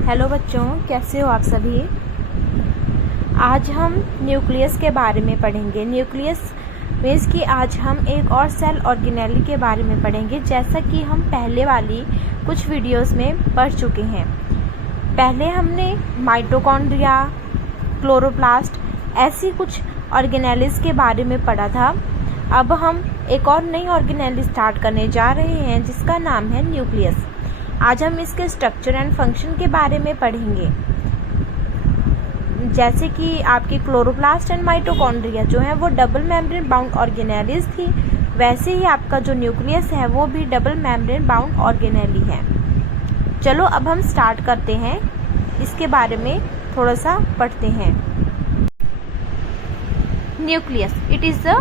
Hello बच्चों, कैसे हो आप सभी। आज हम न्यूक्लियस के बारे में पढ़ेंगे। न्यूक्लियस मीन्स कि आज हम एक और सेल ऑर्गेनेली के बारे में पढ़ेंगे, जैसा कि हम पहले वाली कुछ वीडियोस में पढ़ चुके हैं। पहले हमने माइटोकॉन्ड्रिया, क्लोरोप्लास्ट ऐसी कुछ ऑर्गेनेलिस के बारे में पढ़ा था। अब हम एक और नई ऑर्गेनेली स्टार्ट करने जा रहे हैं जिसका नाम है न्यूक्लियस। आज हम इसके स्ट्रक्चर एंड फंक्शन के बारे में पढ़ेंगे। जैसे कि आपकी क्लोरोप्लास्ट एंड माइटोकॉन्ड्रिया जो है वो डबल मेम्ब्रेन बाउंड ऑर्गेनेलिस थी, वैसे ही आपका जो न्यूक्लियस है वो भी डबल मेम्ब्रेन बाउंड ऑर्गेनेली है। चलो अब हम स्टार्ट करते हैं, इसके बारे में थोड़ा सा पढ़ते हैं। Nucleus it is a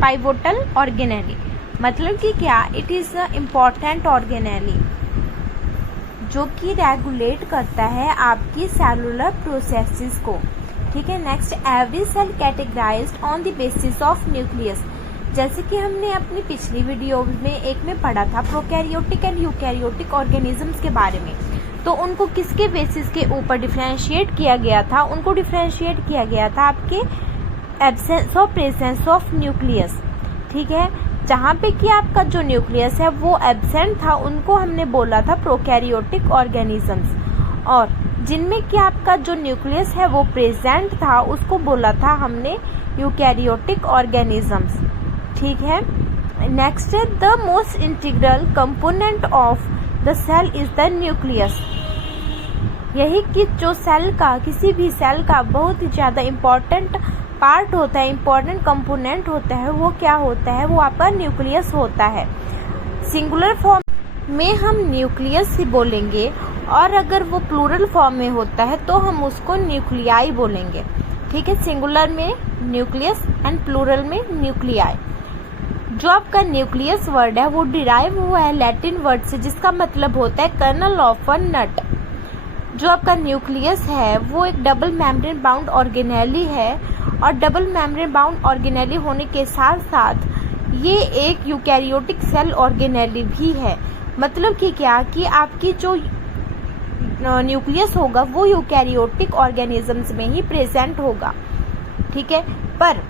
pivotal organelle, मतलब कि क्या, it is a important organelle जो कि रेगुलेट करता है आपकी सेलुलर प्रोसेसेस को। ठीक है। Next, every cell categorised on the basis of nucleus. जैसे कि हमने अपनी पिछली वीडियो में एक में पढ़ा था प्रोकैरियोटिक एंड यूकैरियोटिक ऑर्गेनिजम्स के बारे में, तो उनको किसके बेसिस के ऊपर डिफरेंशिएट किया गया था? उनको डिफरेंशिएट किया गया था आपके एब्सेंस और प्रेजेंस ऑफ न्यूक्लियस। ठीक है। जहाँ पे कि आपका जो न्यूक्लियस है वो एब्सेंट था, उनको हमने बोला था प्रोकैरियोटिक ऑर्गेनिजम्स, और जिनमें कि आपका जो न्यूक्लियस है वो प्रेजेंट था उसको बोला था हमने यूकैरियोटिक ऑर्गेनिजम्स। ठीक है। नेक्स्ट है the most integral component of the cell is the nucleus. यही कि जो सेल का, किसी भी सेल का बहुत ही ज्यादा इम्पोर्टेंट पार्ट होता है, इम्पोर्टेंट कंपोनेंट होता है, वो क्या होता है? वो आपका न्यूक्लियस होता है। सिंगुलर फॉर्म में हम न्यूक्लियस ही बोलेंगे, और अगर वो प्लूरल फॉर्म में होता है तो हम उसको न्यूक्लियाई बोलेंगे। ठीक है। सिंगुलर में न्यूक्लियस एंड प्लूरल में न्यूक्लियाई। जो आपका न्यूक्लियस वर्ड है वो डिराइव हुआ है लैटिन वर्ड से, जिसका मतलब होता है कर्नल ऑफ अ नट। जो आपका न्यूक्लियस है वो एक डबल मेम्ब्रेन बाउंड ऑर्गेनेली है, और डबल मेम्ब्रेन बाउंड ऑर्गेनेली होने के साथ साथ ये एक यूकैरियोटिक सेल ऑर्गेनेली भी है। मतलब कि क्या, कि आपकी जो न्यूक्लियस होगा वो यूकैरियोटिक ऑर्गेनिजम्स में ही प्रेजेंट होगा। ठीक है। पर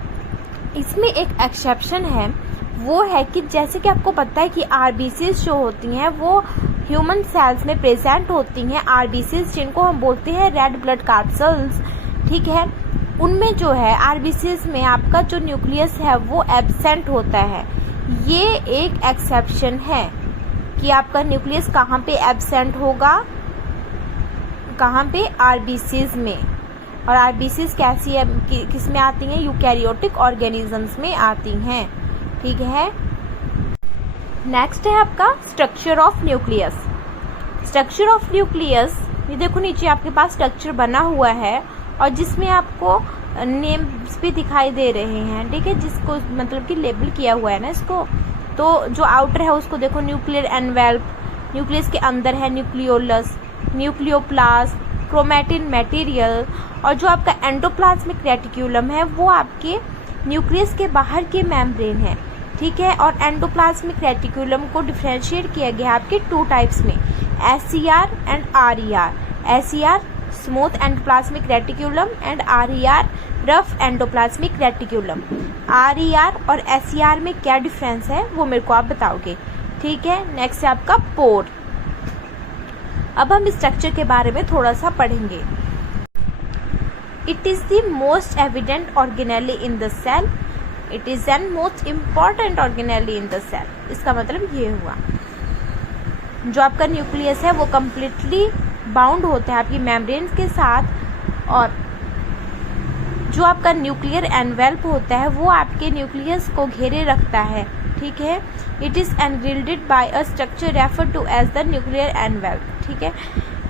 इसमें एक एक्सेप्शन है, वो है कि जैसे कि आपको पता है कि आरबीसीज जो होती हैं वो ह्यूमन सेल्स में प्रेजेंट होती हैं। आरबीसीज जिनको हम बोलते हैं रेड ब्लड कैप्सूल्स। ठीक है। उनमें जो है आरबीसीज में आपका जो न्यूक्लियस है वो एब्सेंट होता है। ये एक एक्सेप्शन है कि आपका न्यूक्लियस कहाँ पे एब्सेंट होगा, कहाँ पे? आरबीसीज में। और आरबीसीज कैसी है, किस में आती हैं? यूकैरियोटिक ऑर्गेनिजम्स में आती हैं। ठीक है। नेक्स्ट है आपका structure of nucleus. Structure of nucleus, ये देखो नीचे आपके पास स्ट्रक्चर बना हुआ है और जिसमें आपको नेम्स भी दिखाई दे रहे हैं। ठीक है। जिसको मतलब कि लेबल किया हुआ है ना इसको, तो जो आउटर है उसको देखो न्यूक्लियर एनवेल्प, न्यूक्लियस के अंदर है न्यूक्लियोलस, न्यूक्लियोप्लास्ट, क्रोमैटिन मटेरियल, और जो आपका एंडोप्लाज्मिक रेटिक्यूलम है वो आपके न्यूक्लियस के बाहर के मेम्ब्रेन है। ठीक है। और एंडोप्लाज्मिक रेटिक्यूलम को डिफरेंशिएट किया गया आपके टू टाइप्स में, SCR and RER. SCR smooth endoplasmic reticulum and RER rough endoplasmic reticulum. RER और एससीआर में क्या डिफरेंस है वो मेरे को आप बताओगे। ठीक है। नेक्स्ट है आपका पोर। अब हम स्ट्रक्चर के बारे में थोड़ा सा पढ़ेंगे। It is the most evident organelle in the cell, it is an most important organelle in the cell. इसका मतलब ये हुआ, जो आपका न्यूक्लियस है वो कम्प्लीटली बाउंड होता है आपकी मेम्ब्रेन के साथ, और जो आपका न्यूक्लियर एनवेल्प होता है वो आपके न्यूक्लियस को घेरे रखता है। ठीक है। It is engirdled by a structure refer to as the nuclear envelope. ठीक है।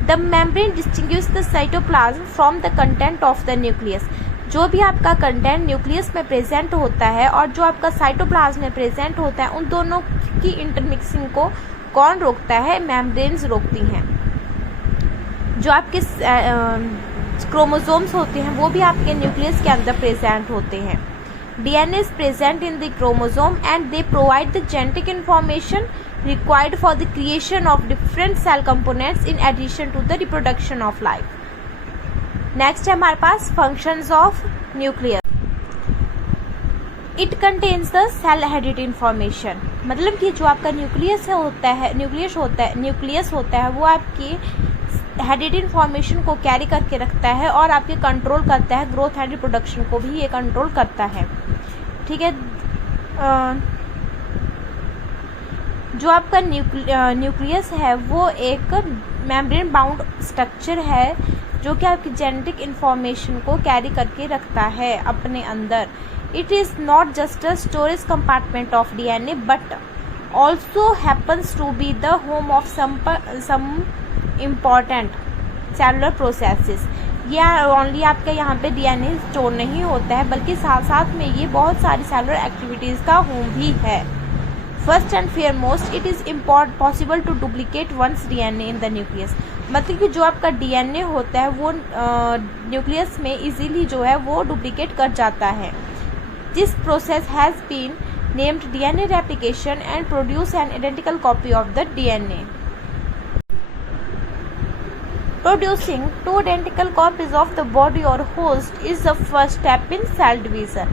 The membrane distinguish the cytoplasm from the content of the nucleus. जो भी आपका कंटेंट न्यूक्लियस में प्रेजेंट होता है और जो आपका साइटोप्लाज्म में प्रेजेंट होता है, उन दोनों की इंटरमिक्सिंग को कौन रोकता है? मेम्ब्रेन्स रोकती हैं। जो आपके क्रोमोसोम्स होते हैं वो भी आपके न्यूक्लियस के अंदर प्रेजेंट होते हैं। DNA is present in the chromosome and they provide the genetic information required for the creation of different cell components in addition to the reproduction of life. Next है हमारे पास functions of nucleus. It contains the cell headed information. मतलब कि जो आपका nucleus होता है वो आपकी हेडेड इन्फॉर्मेशन को कैरी करके रखता है और आपके कंट्रोल करता है ग्रोथ एंड रिप्रोडक्शन को भी ये कंट्रोल करता है. ठीक है. जो आपका न्यूक्लियस है वो एक मेम्ब्रेन बाउंड स्ट्रक्चर है जो कि आपकी जेनेटिक इन्फॉर्मेशन को कैरी करके रखता है अपने अंदर. It is not just a storage compartment of DNA but also happens to be the home of some important cellular processes. या ओनली आपका यहाँ पे DNA स्टोर नहीं होता है बल्कि साथ साथ में ये बहुत सारी सेलुलर एक्टिविटीज़ का होम भी है. First and foremost it is possible to duplicate once DNA in the nucleus. मतलब कि जो आपका DNA होता है वो न्यूक्लियस में इजीली जो है वो डुप्लीकेट कर जाता है. This process has been named DNA replication and produce an identical copy of the DNA. Producing two identical copies of the body or host is the first step in cell division,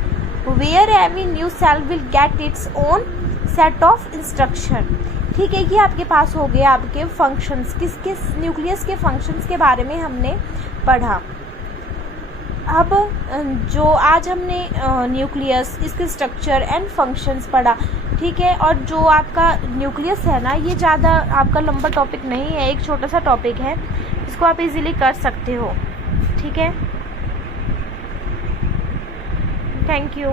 where every new cell will get its own set of instruction. ठीक है, ये आपके पास हो गया आपके functions. किसके nucleus के functions के बारे में हमने पढ़ा. अब जो आज हमने न्यूक्लियस, इसके स्ट्रक्चर एंड फंक्शंस पढ़ा. ठीक है. और जो आपका न्यूक्लियस है ना, ये ज़्यादा आपका लंबा टॉपिक नहीं है, एक छोटा सा टॉपिक है, इसको आप इजीली कर सकते हो. ठीक है. Thank you.